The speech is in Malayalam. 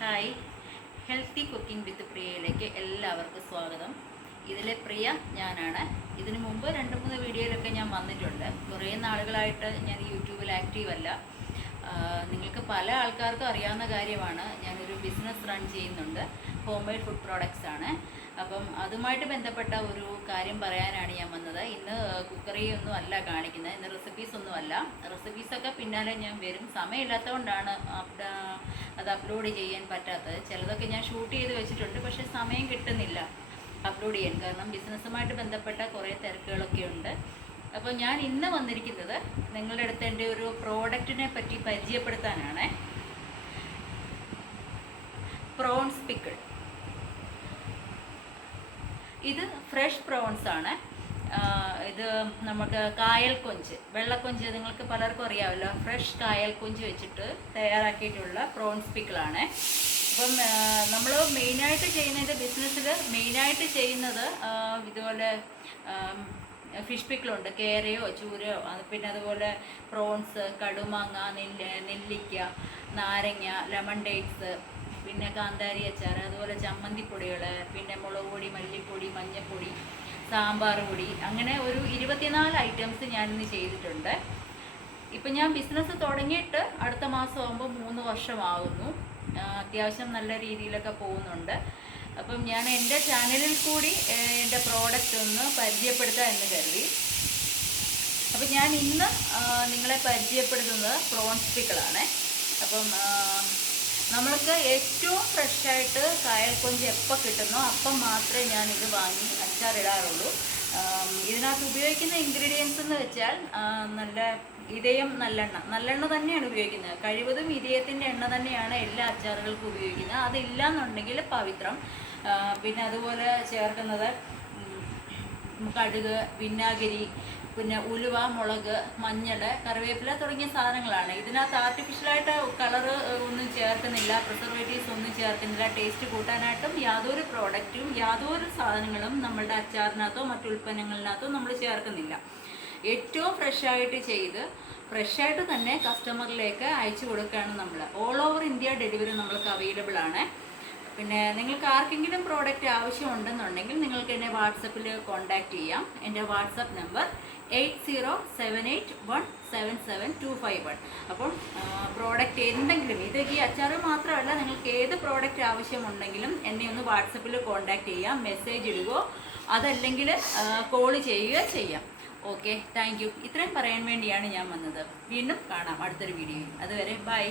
ഹായ്, ഹെൽത്തി കുക്കിംഗ് വിത്ത് പ്രിയയിലേക്ക് എല്ലാവർക്കും സ്വാഗതം. ഇതിലെ പ്രിയ ഞാനാണ്. ഇതിനു മുമ്പ് 2-3 വീഡിയോയിലൊക്കെ ഞാൻ വന്നിട്ടുണ്ട്. കുറേ നാളുകളായിട്ട് ഞാൻ യൂട്യൂബിൽ ആക്റ്റീവ് അല്ല. നിങ്ങൾക്ക് പല ആൾക്കാർക്കും അറിയാവുന്ന കാര്യമാണ്, ഞാനൊരു ബിസിനസ് റൺ ചെയ്യുന്നുണ്ട്. ഹോം മെയ്ഡ് ഫുഡ് പ്രോഡക്ട്സ് ആണ്. അപ്പം അതുമായിട്ട് ബന്ധപ്പെട്ട ഒരു കാര്യം പറയാനാണ് ഞാൻ വന്നത്. ഇന്ന് കുക്കറി ഒന്നും അല്ല കാണിക്കുന്നത്, ഇന്ന് റെസിപ്പീസൊന്നുമല്ല. റെസിപ്പീസൊക്കെ പിന്നാലെ ഞാൻ വരും. സമയമില്ലാത്തതുകൊണ്ടാണ് അത് അപ്ലോഡ് ചെയ്യാൻ പറ്റാത്തത്. ചിലതൊക്കെ ഞാൻ ഷൂട്ട് ചെയ്ത് വെച്ചിട്ടുണ്ട്, പക്ഷേ സമയം കിട്ടുന്നില്ല അപ്ലോഡ് ചെയ്യാൻ. കാരണം ബിസിനസ്സുമായിട്ട് ബന്ധപ്പെട്ട കുറേ തിരക്കുകളൊക്കെ ഉണ്ട്. അപ്പോൾ ഞാൻ ഇന്ന് വന്നിരിക്കുന്നത് നിങ്ങളുടെ അടുത്ത് എൻ്റെ ഒരു പ്രോഡക്റ്റിനെ പറ്റി പരിചയപ്പെടുത്താനാണ്. Prawns pickle. ഇത് ഫ്രഷ് പ്രോൺസ് ആണ്. ഇത് നമുക്ക് കായൽ കൊഞ്ച്, വെള്ളക്കൊഞ്ച് നിങ്ങൾക്ക് പലർക്കും അറിയാമല്ലോ. ഫ്രഷ് കായൽ കൊഞ്ച് വെച്ചിട്ട് തയ്യാറാക്കിയിട്ടുള്ള പ്രോൺസ് പിക്കിളാണ്. അപ്പം നമ്മൾ മെയിനായിട്ട് ചെയ്യുന്നത്, ബിസിനസ്സിൽ മെയിനായിട്ട് ചെയ്യുന്നത് ഇതുപോലെ ഫിഷ് പിക്കിളുണ്ട്. കേരയോ ചൂരയോ, പിന്നെ അതുപോലെ പ്രോൺസ്, കടുമാങ്ങ, നെല്ലിക്ക, നാരങ്ങ, ലെമൺ ഡേറ്റ്സ്, പിന്നെ കാന്താരി അച്ചാർ, അതുപോലെ ചമ്മന്തിപ്പൊടികൾ, പിന്നെ മുളക് പൊടി, മല്ലിപ്പൊടി, മഞ്ഞൾപ്പൊടി, സാമ്പാർ പൊടി, അങ്ങനെ ഒരു 24 ഐറ്റംസ് ഞാനിന്ന് ചെയ്തിട്ടുണ്ട്. ഇപ്പം ഞാൻ ബിസിനസ് തുടങ്ങിയിട്ട് അടുത്ത മാസം ആകുമ്പോൾ 3 വർഷമാകുന്നു. അത്യാവശ്യം നല്ല രീതിയിലൊക്കെ പോകുന്നുണ്ട്. അപ്പം ഞാൻ എൻ്റെ ചാനലിൽ കൂടി എൻ്റെ പ്രോഡക്റ്റ് ഒന്ന് പരിചയപ്പെടുത്താം എന്ന് കരുതി. അപ്പം ഞാൻ ഇന്ന് നിങ്ങളെ പരിചയപ്പെടുത്തുന്നത് പ്രോൺസ് പിക്കിളാണ്. അപ്പം നമ്മൾക്ക് ഏറ്റവും ഫ്രഷായിട്ട് കായൽ കൊഞ്ച് എപ്പോൾ കിട്ടുന്നോ അപ്പം മാത്രമേ ഞാനിത് വാങ്ങി അച്ചാറിടാറുള്ളൂ. ഇതിനകത്ത് ഉപയോഗിക്കുന്ന ഇൻഗ്രീഡിയൻസ് എന്ന് വെച്ചാൽ നല്ല ഇതയം നല്ലെണ്ണ തന്നെയാണ് ഉപയോഗിക്കുന്നത്. കഴിവതും ഇതയത്തിൻ്റെ എണ്ണ തന്നെയാണ് എല്ലാ അച്ചാറുകൾക്കും ഉപയോഗിക്കുന്നത്. അതില്ല എന്നുണ്ടെങ്കിൽ പവിത്രം. പിന്നെ അതുപോലെ ചേർക്കുന്നത് കടുക്, വിനാഗിരി, പിന്നെ ഉലുവ, മുളക്, മഞ്ഞൾ, കറിവേപ്പില തുടങ്ങിയ സാധനങ്ങളാണ്. ഇതിനകത്ത് ആർട്ടിഫിഷ്യലായിട്ട് കളറ് ഒന്നും ചേർക്കുന്നില്ല, പ്രിസർവേറ്റീവ്സ് ഒന്നും ചേർക്കുന്നില്ല. ടേസ്റ്റ് കൂട്ടാനായിട്ടും യാതൊരു പ്രോഡക്റ്റും യാതൊരു സാധനങ്ങളും നമ്മളുടെ അച്ചാറിനകത്തോ മറ്റു ഉൽപ്പന്നങ്ങളിനകത്തോ നമ്മൾ ചേർക്കുന്നില്ല. ഏറ്റവും ഫ്രഷായിട്ട് ചെയ്ത് ഫ്രഷായിട്ട് തന്നെ കസ്റ്റമറിലേക്ക് അയച്ചു കൊടുക്കുകയാണ് നമ്മൾ. ഓൾ ഓവർ ഇന്ത്യ ഡെലിവറി നമ്മൾക്ക് അവൈലബിൾ ആണ്. പിന്നെ നിങ്ങൾക്ക് ആർക്കെങ്കിലും പ്രോഡക്റ്റ് ആവശ്യമുണ്ടെന്നുണ്ടെങ്കിൽ നിങ്ങൾക്ക് എന്നെ വാട്സപ്പിൽ കോൺടാക്റ്റ് ചെയ്യാം. എൻ്റെ വാട്സപ്പ് നമ്പർ 8078177251. അപ്പോൾ പ്രോഡക്റ്റ് എന്തെങ്കിലും, ഇത് ഈ അച്ചാർ മാത്രമല്ല, നിങ്ങൾക്ക് ഏത് പ്രോഡക്റ്റ് ആവശ്യമുണ്ടെങ്കിലും എന്നെ ഒന്ന് വാട്സപ്പിൽ കോൺടാക്റ്റ് ചെയ്യാം. മെസ്സേജ് ഇടുകയോ അതല്ലെങ്കിൽ കോൾ ചെയ്യുകയോ ചെയ്യാം. Okay, thank you. ഇത്രയും പറയാൻ വേണ്ടിയാണ് ഞാൻ വന്നത്. വീണ്ടും കാണാം അടുത്തൊരു വീഡിയോയിൽ. അതുവരെ ബൈ.